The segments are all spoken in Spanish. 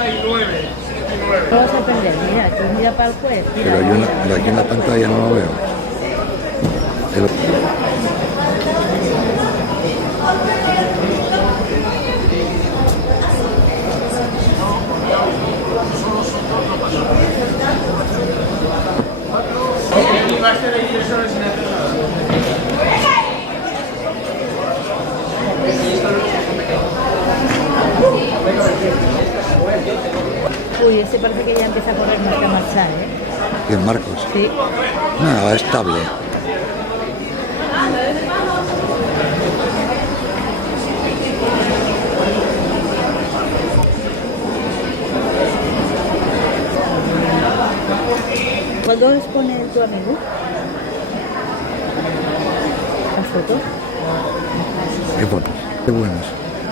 No vas a aprender, mira, tú mira para el juez. Pero aquí en la pantalla no lo veo. Uy, este parece que ya empieza a correr más que a marchar, ¿eh? ¿Quién, Marcos? Sí. Nada, estable. ¿Cuándo les pone tu amigo? ¿Las fotos? Qué fotos, qué buenas.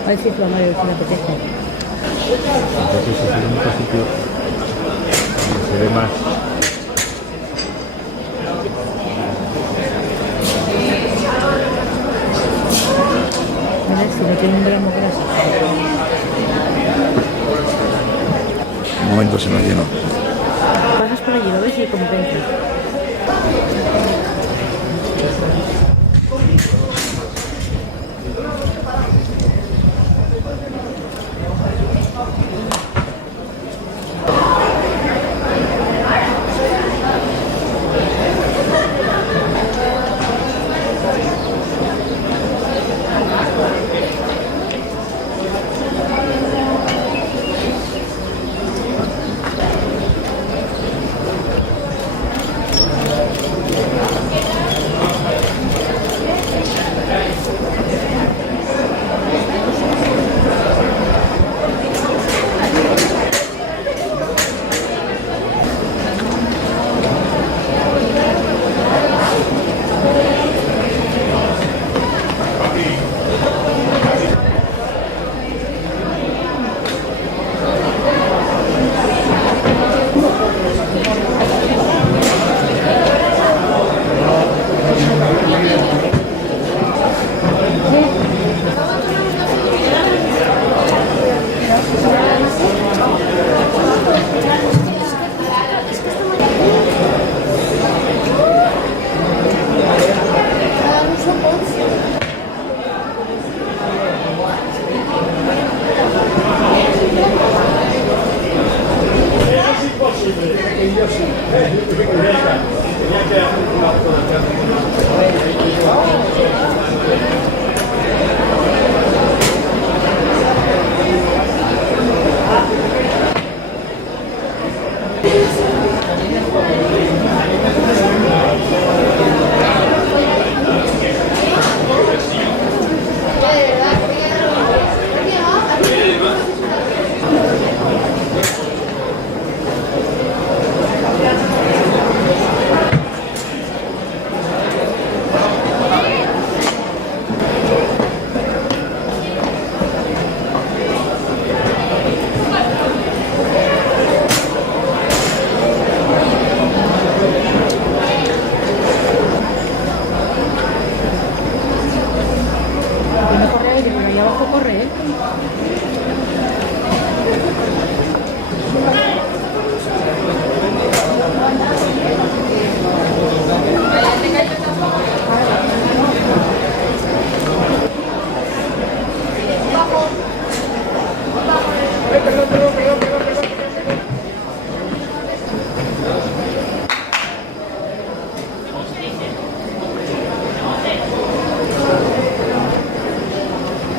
A ver si es lo malo, si me apetece. Entonces es el único sitio donde se ve más. Mira, si no tiene un gramo graso. Un momento se me llenó. Pasas por allí, lo ves y compensa.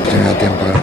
Si me da tiempo.